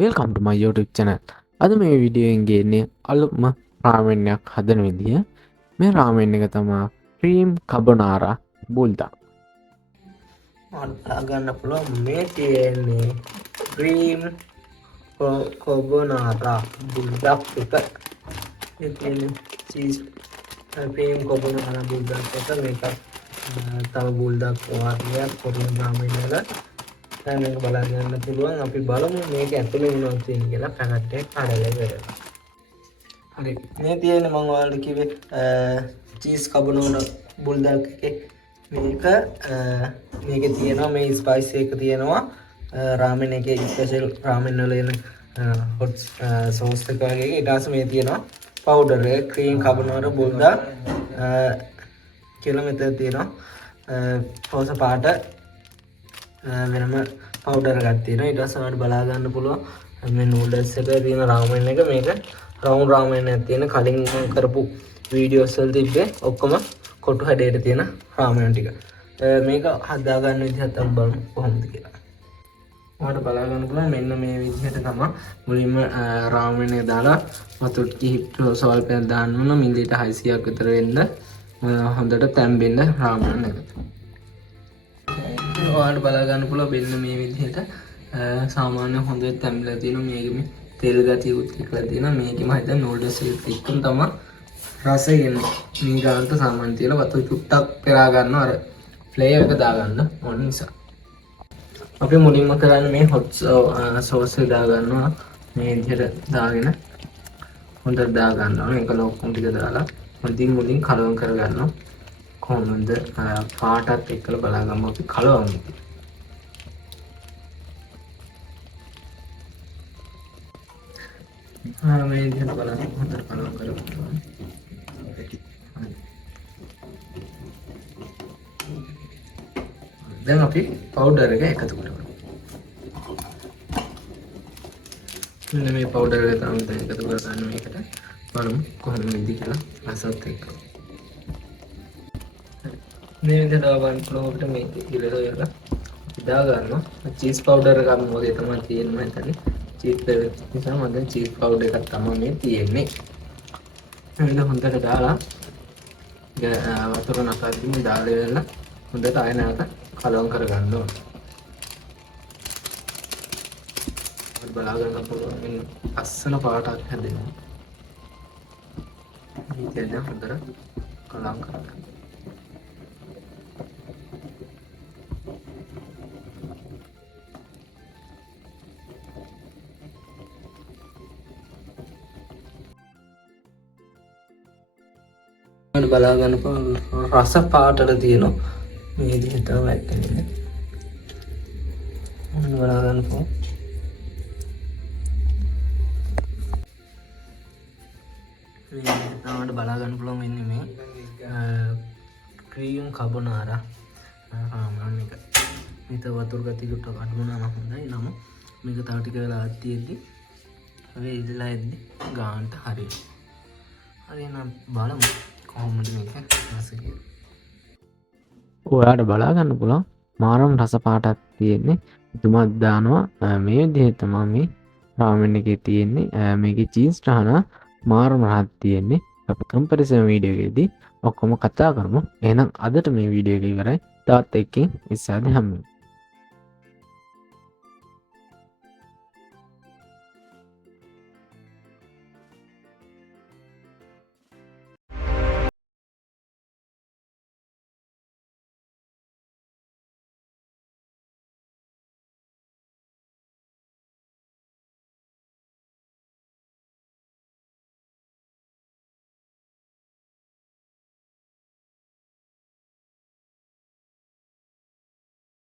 Welcome to my YouTube channel. අද මේ video එකෙන් ගේන්නේ අලුත්ම රාමෙන් එකක් හදන විදිය. මේ රාමෙන් එක තමයි ක්‍රීම් කාබෝනාරා බුල්දා. ගන්න පුළුවන් මේ තියෙන්නේ ක්‍රීම් කාබෝනාරා බුල්ඩක් එක. මේ තියෙන්නේ චීස් ක්‍රීම් කාබෝනාරා බුල්ඩක් එක. මේක තව බුල්ඩක් වර්ගයක් කොරියන් රාමෙන් වල මේක බලන්න යන්න පුළුවන්. අපි බලමු මේක ඇතුලේ මොනවද තියෙන්නේ කියලා පැකට් එක කඩලා ඉවරලා. හරි මේ තියෙන්නේ මම ඔයාලට කිව්වේ චීස් කාබෝනාරා බුල්ඩක් එකේ මේක තියෙනවා මේ ස්පයිස් එක තියෙනවා රාමෙන් එකේ ස්පෙෂල් රාමෙන් වල එන හොට් සෝස් එක වගේ. ඊට පස්සේ මේ තියෙනවා පවුඩර් එක ක්‍රීම් කාබෝනාරා බුල්දා කියලා මෙතන තියෙනවා රෝස පාට වෙනම පවුඩර් එකක් තියෙනවා. ඊට පස්සේ ඔයාලට බලා ගන්න පුළුවන් මේ නූඩල්ස් එක තියෙන රාමෙන් එක. මේක රවුන්ඩ් රාමෙන් එකක් තියෙන කලින් කරපු වීඩියෝස් වල තිබ්බේ ඔක්කොම කොටු හැඩයට තියෙන රාමෙන් ටික. මේක හදා ගන්න විදිහත් අපි බලමු කොහොමද කියලා. ඔයාලට බලා ගන්න පුළුවන් මෙන්න මේ විදිහට තමයි මුලින්ම රාමෙන් එක දාලා වතුර කිහිප සල්පයක් දාන්න ඕන මිලිලීටර් 600ක් විතර වෙන්න හොඳට තැම්බෙන්න රාමෙන් එක. ඔයාලට බලා ගන්න පුළුවන් මෙන්න මේ විදිහට සාමාන්‍ය හොඳට තැම්බිලා තියෙනවා. මේකෙම තෙල් ගතියකුත් එක්කලා තියෙනවා. මේකෙම හිටන් නූඩල්ස් එක්කම තමයි රසය එන්නේ. මේ ගානට සාමාන්‍ය තියලා වතුර චුට්ටක් පෙරා ගන්නවා අර ෆ්ලේවර් එක දාගන්න ඕන නිසා. අපි මුලින්ම කරන්නේ මේ හොට් සෝස් එක දාගන්නවා. මේ විදිහට දාගෙන හොඳට දාගන්න ඕන. ඒක ලොක්කුම් ටික දාලා මුලින් කලවම් කරගන්නවා. කොහොමද පාටත් එක්කලා බලාගමු අපි කලවම්. මේ විදිහට බලන්න හොඳට කලවම් කරගන්නවා. දැන් අපි පවුඩර් එක එකතු කරමු. මෙන්න මේ පවුඩර් එක තමයි දැන් එකතු කරගන්න මේකට. බලමු කොහොමද කියලා රසත් එක්ක. මේ විදිහට දාගන්න පුළුවන් අපිට මේක ඉලර වෙලා දා ගන්නවා. චීස් පවුඩර් එකක් මොකද තමයි තියෙන්නේ මම චීස් නිසා මම දැන් චීස් පවුඩර් එකක් තමයි මේ තියෙන්නේ. මේක හොඳට දාලා වතුර නැකද්දිම දාලා ඉවරලා හොඳට ආය නැවත කලවම් කරගන්න ඕන. ඔයාලා බලා ගන්න පුළුවන් මේ අස්සන පාටක් හැදෙනවා. මේක දැන් හොඳට කලවම් කරගන්න. බලා ගන්න රස පාටට තියෙනවා මේ විදිහට තමයි වැටෙන්නේ. බලා ගන්න පුළුවන්. මේ තමයි බලා ගන්න පුළුවන් වෙන්නේ මේ ක්‍රීම් කාබෝනාරා රාමෙන් එක. මේක වතුර ගතියට අඩු වුණාම හොඳයි. නම මේක තව ටික වෙලා තියෙද්දි අපි ඉදලා එද්දි ගානට හරියට. හරිනම් බලමු කොහොමද මේක රස කියලා. ඔයාලට බලා ගන්න පුළුවන් මාරම් රස පාටක් තියෙන්නේ. තුමත් දානවා මේ විදිහට තමයි මේ රාමෙන් එකේ තියෙන්නේ. මේකේ චීස් රහන මාරම් රහක් තියෙන්නේ. අපි කම්පැරිසන් වීඩියෝ එකේදී ඔක්කොම කතා කරමු. එහෙනම් අදට මේ වීඩියෝ එක ඉවරයි. තවත් එකකින් ඉස්සරහට හම්බෙමු.